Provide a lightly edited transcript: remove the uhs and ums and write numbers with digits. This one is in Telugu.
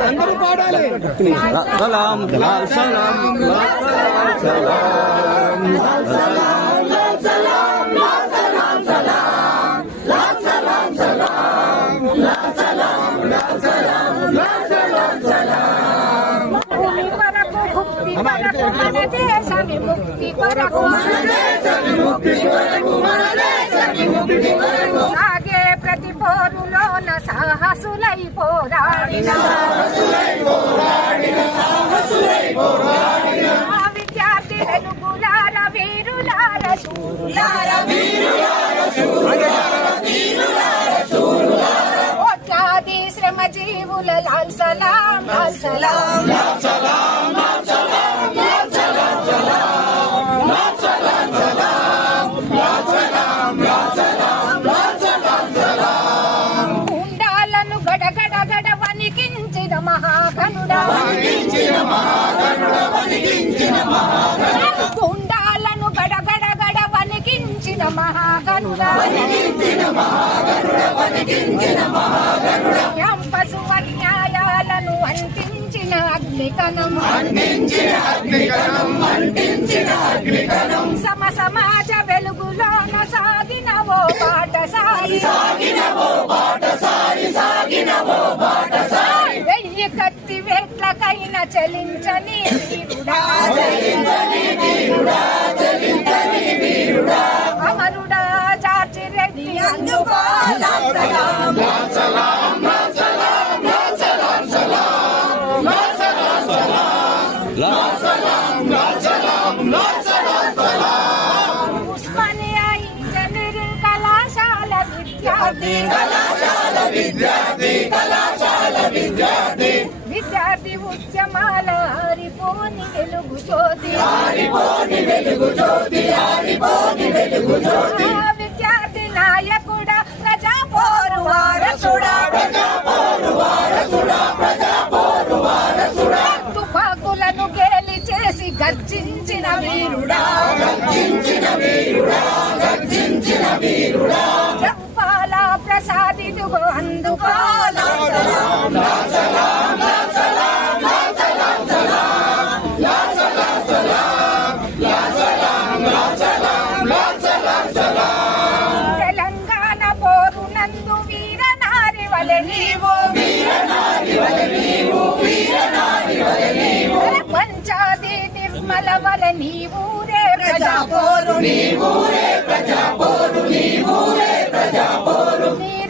అందరూ పాడాలి. సలాం లాల్ సలాం లాల్ సలాం లాల్ సలాం లాల్ సలాం లాల్ సలాం సలాం లాల్ సలాం లాల్ సలాం లాల్ సలాం సలాం. భూమి కొరకు భుక్తి కొరకు మన దేశ విముక్తి కొరకు సాగే ప్రతి పోరులోన సాహసులై పోరాడిన ఆ విద్యార్థి వెలుగులార వీరులార కోట్లాది శ్రమ జీవుల లాల్ సలాం లాల్ సలాం లాల్ సలాం లాల్ సలాం లాల్ సలాం సలాం లాల్ సలాం సలాం లాల్ సలాం లాల్ సలాం లాల్ సలాం సలాం. గుండాలను గడగడ గడ వణికించిన మహాగణుడా గుండాలను గడగడ గడ వణికించిన మహాగణుడా క్యాంపసు అన్యాయాలను అంటించిన అగ్నికణం సమ సమాజ వెలుగులోన సాగిన ఓ బాటసారి వెయ్యి కత్తి వేట్లకైన చలించని వీరుడా అమరుడా జార్జి రెడ్డి అందుకో లాల్ సలాం లాల్ సలాం లాల్ సలాం లాల్ సలాం సలాం లాల్ సలాం సలాం లాల్ సలాం లాల్ సలాం లాల్ సలాం సలాం. ఉస్మానియా ఇంజనీరింగ్ కళాశాల విద్యార్థి ఉద్యమాల ఆరిపోని వెలుగు జ్యోతి విద్యార్థి నాయకుడా ప్రజా పోరు వారసుడా తుపాకులను గేలి చేసి గర్జించిన వీరుడా జంపాల ప్రసాద్ ఇదిగో అందుకో లాల్ సలాం లాల్ సలాం లాల్ సలాం లాల్ సలాం సలాం లాల్ సలాం సలాం లాల్ సలాం లాల్ సలాం లాల్ సలాం సలాం. తెలంగాణ పోరు నందు వీరనారి వలె నీవు పంచాది నిర్మల వలె నీవూరే ప్రజా పోరు నీరే